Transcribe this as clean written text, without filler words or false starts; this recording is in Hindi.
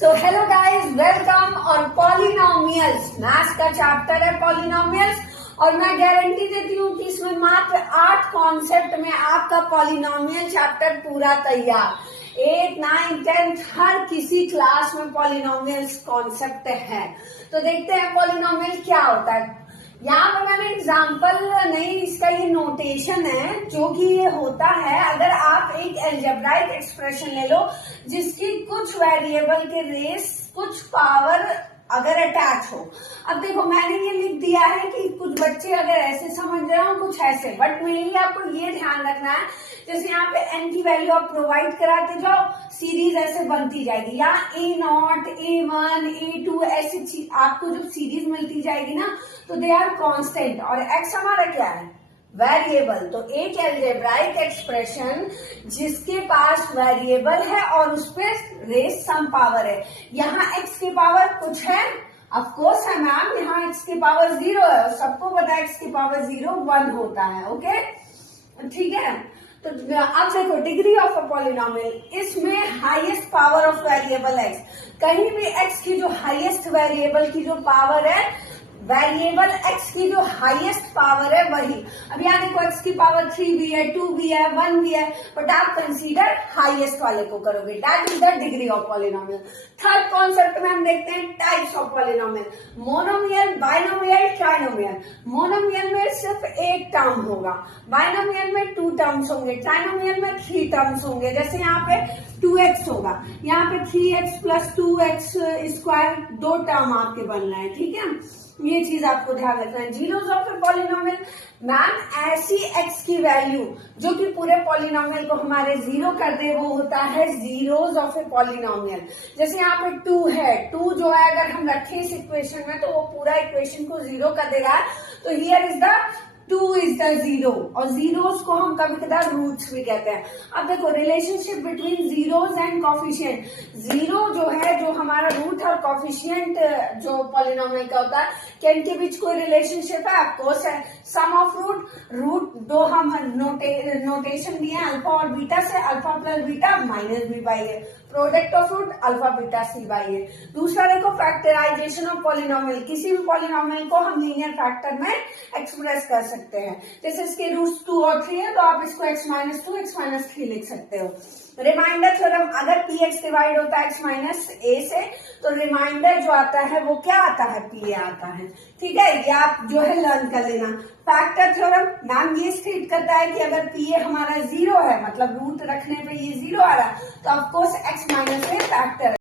सो हेलो गाइस, वेलकम और पॉलिनोमियल्स मैथ्स का चैप्टर है पॉलिनोमियल्स। और मैं गारंटी देती हूँ कि इसमें मात्र 8 कॉन्सेप्ट में आपका पॉलिनोमियल चैप्टर पूरा तैयार। 8, 9, 10 हर किसी क्लास में पॉलिनोमियल्स कॉन्सेप्ट है। तो देखते हैं पॉलिनोमियल क्या होता है। यहाँ पर मैंने एग्जाम्पल नहीं, इसका ये नोटेशन है जो कि ये होता है। अगर आप एक एल्जेब्राइक एक्सप्रेशन ले लो जिसकी कुछ वेरिएबल के रेस कुछ पावर अगर अटैच हो। अब देखो मैंने ये लिख दिया है कि कुछ बच्चे अगर ऐसे समझ रहे हो कुछ ऐसे, बट मेनली आपको ये ध्यान रखना है जैसे यहाँ पे n की वैल्यू आप प्रोवाइड कराते जाओ, सीरीज ऐसे बनती जाएगी। या A0, A1, A2 ऐसी आपको जब सीरीज मिलती जाएगी ना तो दे आर कांस्टेंट। और x हमारा क्या है? वेरिएबल। तो एक एल्जेब्राइक एक्सप्रेशन जिसके पास वेरिएबल है और उस पर रेस सम पावर है। यहाँ x की पावर कुछ है, ऑफ कोर्स है मैम, यहाँ x की पावर 0 है और सबको पता है x की पावर 0 1 होता है। ओके, ठीक है। तो अब देखो डिग्री ऑफ अ पॉलिनोमियल, इसमें highest power of variable x, कहीं भी x की जो हाईएस्ट वेरिएबल की जो पावर है, वेरिएबल x की जो हाईएस्ट पावर है वही। अब यहाँ देखो x की पावर 3 भी है, 2 भी है, 1 भी है, बट आप कंसीडर हाईएस्ट वाले को करोगे। That is the degree of polynomial. Third concept में हम देखते हैं types of polynomial. Monomial, binomial, trinomial. Monomial में सिर्फ एक टर्म होगा, बाइनोमियल में 2 टर्म्स होंगे, ट्राइनोमियल में 3 टर्म्स होंगे। जैसे यहाँ पे 2x होगा, यहाँ पे 3x plus 2x square 2 term आपके बन रहे हैं। ठीक है, ये चीज आपको ध्यान रखना है। Zeros of a polynomial, ma'am ऐसी x की वैल्यू जो कि पूरे पॉलिनोमियल को हमारे जीरो कर दे वो होता है जीरोस ऑफ ए पॉलिनोमियल। जैसे यहाँ पे 2 है, 2 जो है अगर हम रखें इस इक्वेशन में तो वो पूरा इक्वेशन को जीरो कर देगा। तो here is the 2 is the 0 और जीरोस को हम कभी कभार रूट्स भी कहते हैं। अब देखो relationship between zeros and coefficient, zero जो है जो हमारा रूट और कॉफिशिएंट जो पॉलिनोमियल का होता है, क्या इनके बीच कोई रिलेशनशिप है? ऑफकोर्स है। सम ऑफ रूट दो हम नोटेशन दिए अल्फा और बीटा से, alpha plus beta minus B by A. Product of root alpha beta C by A. दूसरा देखो फैक्टराइजेशन ऑफ पॉलिनोमियल, किसी भी पॉलिनोमियल को हम लीनियर फैक्टर में एक्सप्रेस कर सकते हैं। जैसे इसके रूट्स 2 और 3 है तो आप इसको x माइनस 2 x माइनस 3 लिख सकते हो। रिमाइंडर थ्योरम, अगर px डिवाइड होता है x माइनस a से तो रिमाइंडर जो आता है वो क्या आता है? pa आता है। ठीक है, ये आप जो है लर्न कर लेना। फैक्टर थ्योरम, मैम ये स्टेट करता है कि अगर pa हमारा 0 है, मतलब रूट रखने पे ये 0 आ रहा है, तो of course x minus a factor है।